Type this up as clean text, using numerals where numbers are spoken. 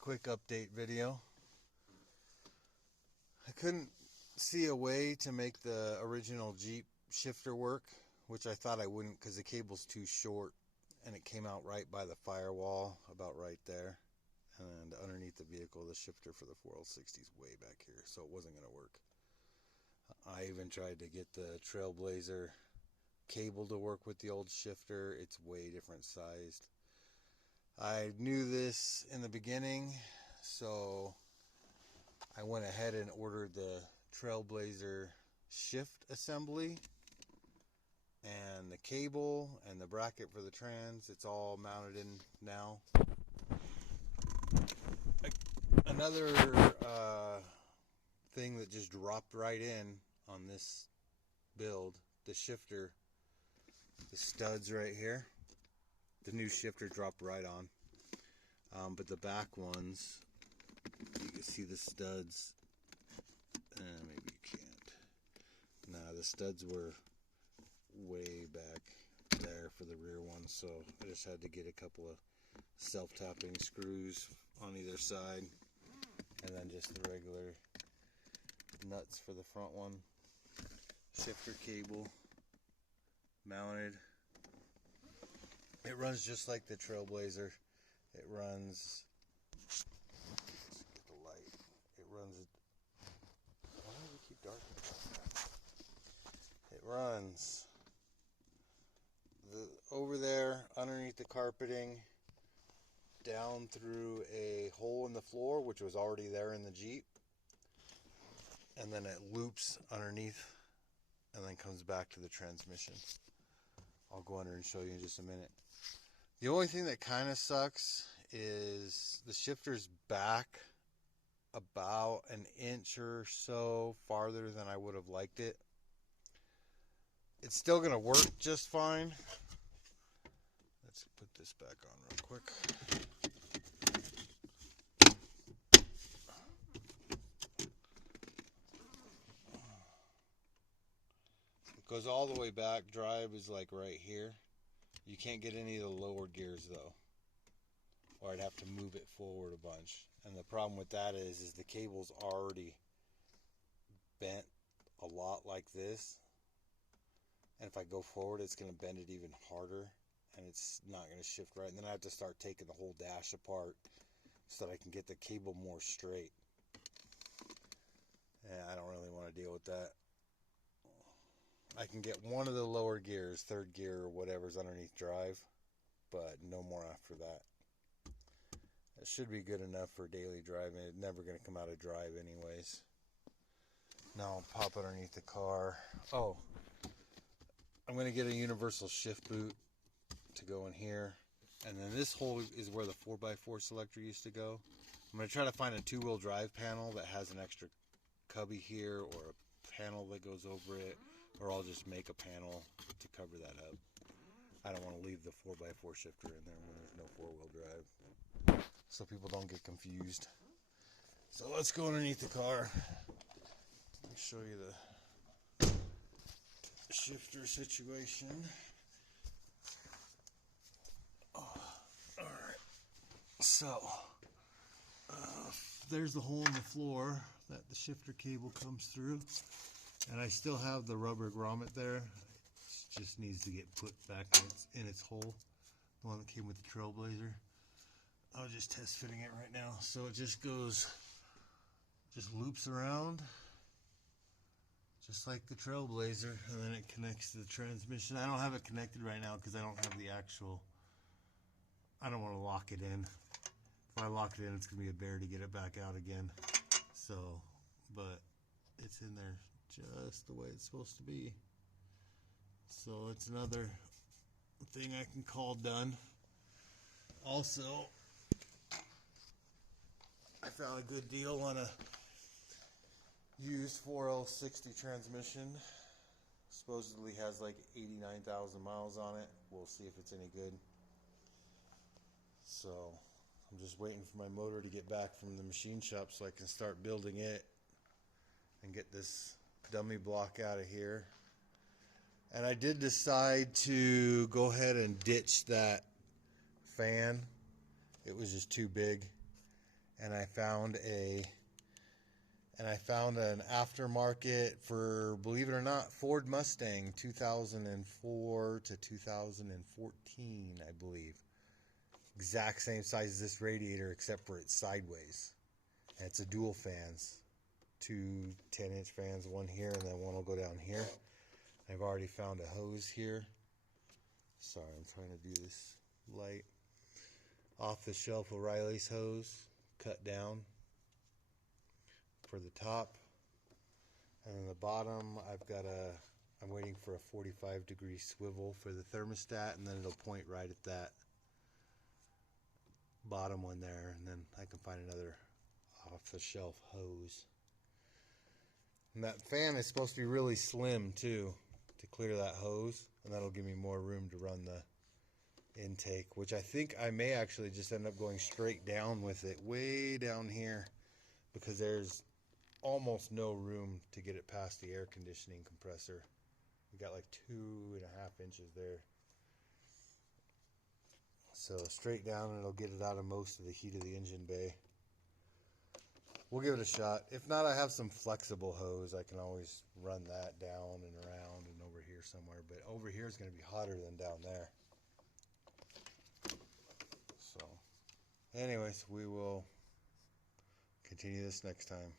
quick update video. I couldn't see a way to make the original Jeep shifter work, which I thought I wouldn't because the cable's too short and it came out right by the firewall, about right there. And underneath the vehicle, the shifter for the 4L60 is way back here, so it wasn't going to work. I even tried to get the Trailblazer cable to work with the old shifter. It's way different sized. I knew this in the beginning, so I went ahead and ordered the Trailblazer shift assembly and the cable and the bracket for the trans. It's all mounted in now. Another thing that just dropped right in on this build, the shifter, the studs right here, the new shifter dropped right on, but the back ones, you can see the studs, maybe you can't, nah, the studs were way back there for the rear one, so I just had to get a couple of self-tapping screws on either side, and then just the regular nuts for the front one. Shifter cable mounted. It runs just like the Trailblazer. It runs, let's get the light. It runs, why do we keep darkening that? It runs over there underneath the carpeting, down through a hole in the floor, which was already there in the Jeep, and then it loops underneath and then comes back to the transmission. I'll go under and show you in just a minute. The only thing that kind of sucks is the shifter's back about an inch or so farther than I would have liked it. It's still going to work just fine. Let's put this back on real quick. It goes all the way back. Drive is like right here. You can't get any of the lower gears though, or I'd have to move it forward a bunch. And the problem with that is the cable's already bent a lot like this. And if I go forward, it's going to bend it even harder, and it's not going to shift right. And then I have to start taking the whole dash apart so that I can get the cable more straight. And I don't really want to deal with that. I can get one of the lower gears, third gear or whatever's underneath drive, but no more after that. It should be good enough for daily driving. It's never going to come out of drive anyways. Now I'll pop underneath the car. Oh, I'm going to get a universal shift boot to go in here. And then this hole is where the 4x4 selector used to go. I'm going to try to find a two-wheel drive panel that has an extra cubby here, or a panel that goes over it, or I'll just make a panel to cover that up. I don't want to leave the 4x4 shifter in there when there's no four-wheel drive, so people don't get confused. So let's go underneath the car. Let me show you the shifter situation. Alright, so there's the hole in the floor that the shifter cable comes through, and I still have the rubber grommet there. It just needs to get put back in its hole, the one that came with the Trailblazer. I'll just test fitting it right now. So it just loops around just like the Trailblazer, and then it connects to the transmission. I don't have it connected right now because I don't have the actual, I don't want to lock it in. If I lock it in, it's going to be a bear to get it back out again. So, but it's in there just the way it's supposed to be. So it's another thing I can call done. Also, I found a good deal on a used 4L60 transmission. Supposedly has like 89,000 miles on it. We'll see if it's any good. So I'm just waiting for my motor to get back from the machine shop so I can start building it and get this dummy block out of here. And I did decide to go ahead and ditch that fan. It was just too big. and I found an aftermarket for, believe it or not, Ford Mustang 2004 to 2014, I believe. Exact same size as this radiator, except for it's sideways. And it's a dual fans. Two 10-inch fans, one here, and then one will go down here. I've already found a hose here. Sorry, I'm trying to do this light. Off the shelf O'Reilly's hose, cut down for the top. And then the bottom, I'm waiting for a 45-degree swivel for the thermostat, and then it'll point right at that bottom one there, and then I can find another off-the-shelf hose. And that fan is supposed to be really slim too, to clear that hose, and that'll give me more room to run the intake, which I think I may actually just end up going straight down with it, way down here, because there's almost no room to get it past the air conditioning compressor. We got like 2.5 inches there. So straight down, and it'll get it out of most of the heat of the engine bay. We'll give it a shot. If not, I have some flexible hose. I can always run that down and around and over here somewhere. But over here is going to be hotter than down there. So, anyways, we will continue this next time.